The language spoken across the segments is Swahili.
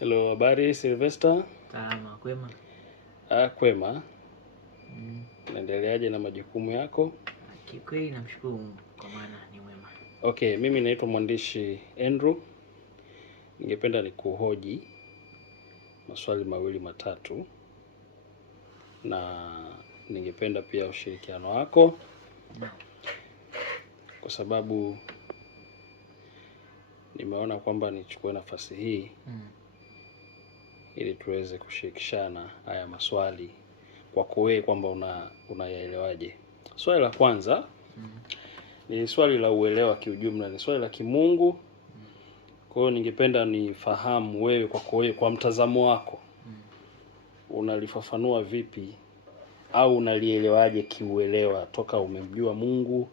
Hello, habari Sylvester? Salama, kwema? Kwema. Unaendeleaje na majukumu yako? Kikweli namshukuru Mungu kwa maana ni mwema. Okay, mimi naitwa mwandishi Andrew. Ningependa nikuhoji maswali mawili matatu, na ningependa pia ushirikiano wako kwa sababu nimeona kwamba nichukue nafasi hii ili tuweze kushirikishana haya maswali kwako wewe kwamba unayaelewaje. Swali la kwanza ni swali la uelewa kiujumla, ni swali la kimungu. Kwa hiyo ningependa nifahamu wewe kwako wewe, kwa mtazamo wako unalifafanua vipi au unalielewaje kiuelewa toka umemjua Mungu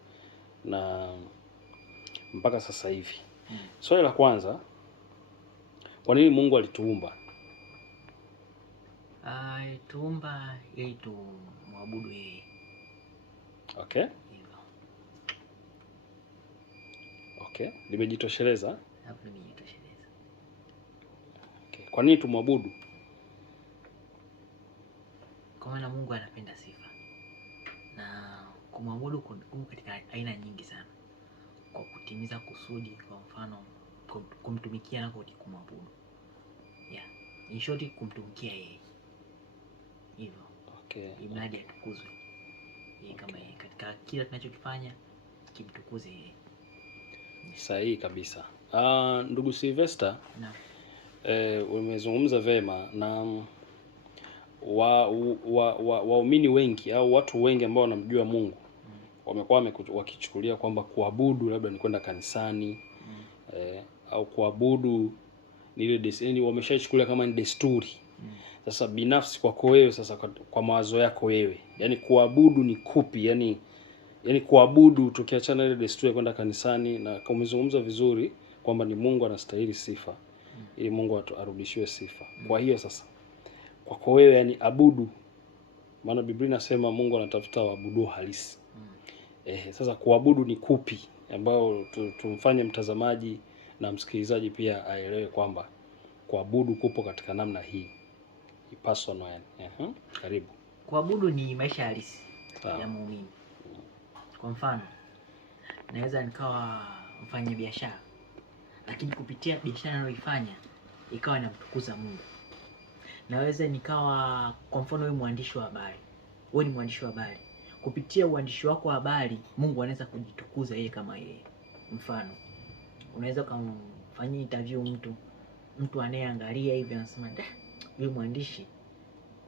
na mpaka sasa hivi. Swali la kwanza, kwa nini Mungu alituumba? Alituumba ili tumwabudu yeye. Okay. Okay, limejitosheleza? Hapo limejitosheleza. Okay. Kwa nini tumwabudu? Kwa maana Mungu anapenda sifa. Na kumwabudu kuna katika aina nyingi sana. Kwa kutimiza kusudi, kwa mfano kumtumikia na kumwabudu. In short, kumtumikia yeye. Hivyo. Okay. Imradi atukuzwe. Yeye kama yeye katika kila tunachokifanya kimtukuze yeye. Sahihi kabisa. Ndugu Sylvester, umezungumza vema, na waumini wengi au watu wengi ambao wanamjua Mungu wamekuwa wakichukulia kwamba kuabudu labda ni kwenda kanisani au kuabudu ni ile desturi, wameshachukulia kama ni desturi. Sasa binafsi kwako wewe, sasa kwa mawazo yako wewe, yani kuabudu ni kupi? Yani kuabudu tukiachana ile desturi ya kwenda kanisani, na umezungumza vizuri kwamba ni Mungu anastahili sifa ili Mungu arudishiwe sifa. Kwa hiyo sasa kwako wewe, yani abudu, maana Biblia inasema Mungu anatafuta waabudu halisi. Sasa kuabudu ni kupi ambao tumfanye mtazamaji na msikilizaji pia aelewe kwamba kuabudu kupo katika namna hii personal. Karibu. Kuabudu ni maisha halisi ya muumini. Kwa mfano, naweza nikawa mfanya biashara, lakini kupitia biashara ninayoifanya ikawa inamtukuza Mungu. Naweza nikawa, kwa mfano, wewe mwandishi wa habari. Wewe ni mwandishi wa habari. Kupitia uandishi wako wa habari, Mungu anaweza kujitukuza yeye kama yeye. Mfano, unaweza kumfanyia interview mtu anayeangalia hivi anasema, "Yule mwandishi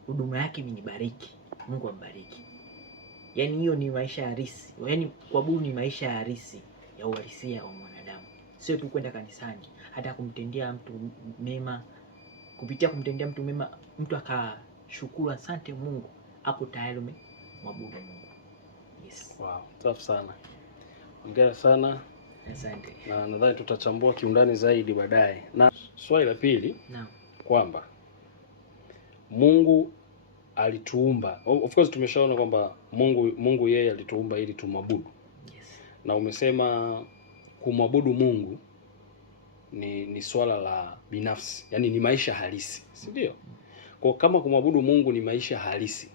huduma yake imenibariki. Mungu ambariki." Yaani hiyo ni maisha halisi. Yaani kuabudu ni maisha halisi ya uhalisia wa mwanadamu. Sio tu kwenda kanisani, hata kumtendea mtu mema. Kupitia kumtendea mtu mema, mtu akashukuru, asante Mungu, hapo tayari umemwabudu Mungu. Yes. Wow, safi sana. Hongera sana. Asante. Na nadhani tutachambua kiundani zaidi baadaye. Na swali la pili, kwamba Mungu alituumba. Of course tumeshaona kwamba Mungu yeye alituumba ili tumwabudu. Yes. Na umesema kumwabudu Mungu ni swala la binafsi, yani ni maisha halisi, si ndio? Kwa kama kumwabudu Mungu ni maisha halisi,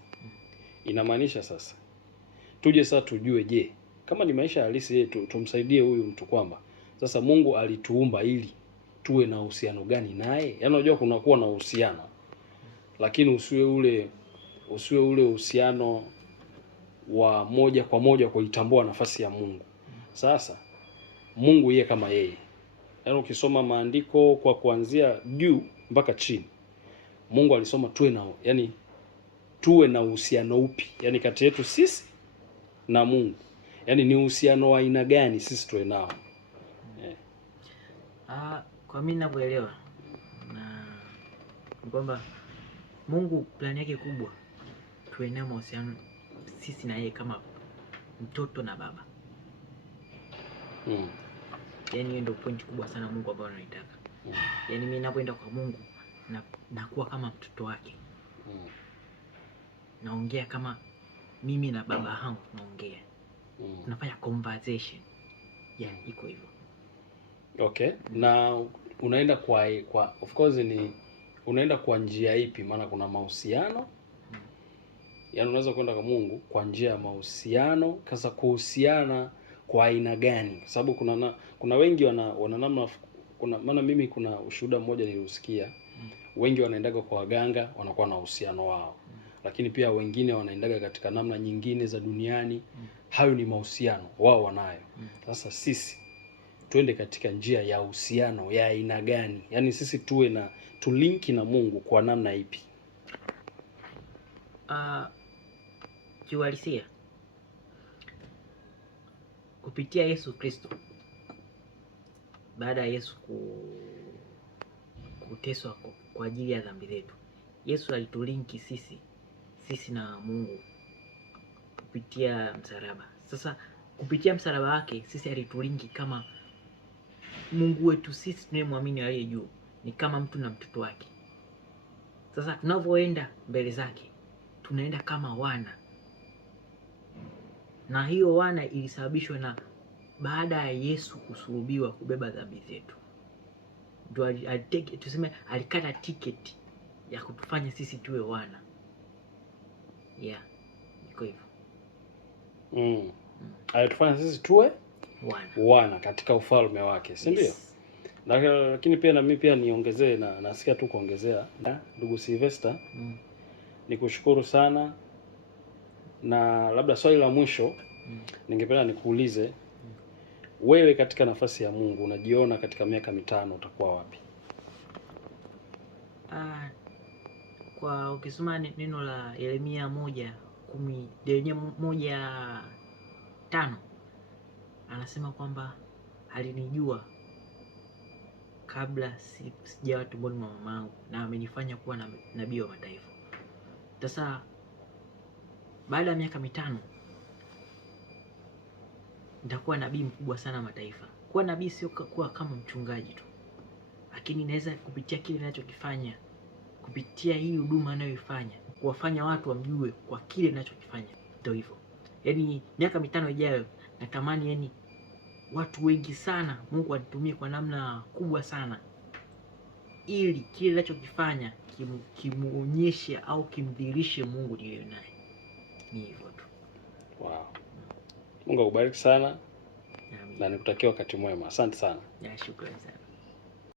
inamaanisha sasa tuje sasa tujue, je, kama ni maisha halisi tumsaidie huyu mtu kwamba sasa Mungu alituumba ili tuwe na uhusiano gani naye? Yaani unajua kuna kuwa na uhusiano, lakini usiwe ule uhusiano wa moja kwa moja kuitambua nafasi ya Mungu. Sasa Mungu yeye kama yeye, yaani ukisoma maandiko kwa kuanzia juu mpaka chini, Mungu alisoma tuwe na uhusiano upi, yaani kati yetu sisi na Mungu, yaani ni uhusiano wa aina gani sisi tuwe nao? Kwa mimi ninavyoelewa na kwamba Mungu plani yake kubwa tuwe na mahusiano sisi na yeye kama mtoto na baba. Yaani hiyo ndio point kubwa sana Mungu ambayo anaitaka. Yaani mimi ninapoenda kwa Mungu nakuwa kama mtoto wake. Naongea kama mimi na baba yangu tunaongea. Tunafanya conversation. Iko hivyo. Okay. Na unaenda kwa of course unaenda kwa njia ipi? Maana kuna mahusiano, yaani unaweza kwenda kwa Mungu kwa njia ya mahusiano. Sasa kuhusiana kwa aina gani? Kwa sababu kuna wengi wana namna, maana mimi kuna ushuhuda mmoja niliusikia, wengi wanaendaga kwa waganga, wanakuwa na uhusiano wao, lakini pia wengine wanaendaga katika namna nyingine za duniani. Hayo ni mahusiano wao wanayo. Sasa sisi tuende katika njia ya uhusiano ya aina gani? Yaani sisi tuwe na tulinki na Mungu kwa namna ipi? Kiuhalisia, kupitia Yesu Kristo, baada ya Yesu kuteswa kwa ajili ya dhambi zetu, Yesu alitulinki sisi na Mungu kupitia msalaba. Sasa kupitia msalaba wake sisi alitulinki kama Mungu wetu sisi tunayemwamini aliye juu, ni kama mtu na mtoto wake. Sasa tunavyoenda mbele zake tunaenda kama wana, na hiyo wana ilisababishwa na baada ya Yesu kusulubiwa kubeba dhambi zetu, ndio tuseme alikata tiketi ya kutufanya sisi tuwe wana. Iko hivyo. Alitufanya sisi tuwe wana katika ufalme wake, si ndio? Yes. Lakini pia na mimi pia niongezee, na nasikia tu kuongezea, ndugu Sylvester, nikushukuru sana, na labda swali la mwisho ningependa nikuulize, wewe katika nafasi ya Mungu unajiona katika miaka 5 utakuwa wapi? Kwa ukisoma neno la Yeremia 1:10, Yeremia 1:5 anasema kwamba alinijua kabla sijawa tumboni mwa mamangu na amenifanya kuwa nabii wa mataifa. Sasa baada ya miaka 5 nitakuwa nabii mkubwa sana mataifa. Kuwa nabii sio kuwa kama mchungaji tu, lakini naweza kupitia kile ninachokifanya, kupitia hii huduma ninayoifanya, kuwafanya watu wamjue kwa kile ninachokifanya. Ndio hivyo. Yaani miaka 5 ijayo natamani, yaani watu wengi sana Mungu anitumie kwa namna kubwa sana, ili kile ninachokifanya kimuonyeshe au kimdhihirishe Mungu niliye naye. Ni hivyo tu. Wow. Mungu akubariki sana. Na nikutakia wakati mwema. Asante sana. Shukrani sana.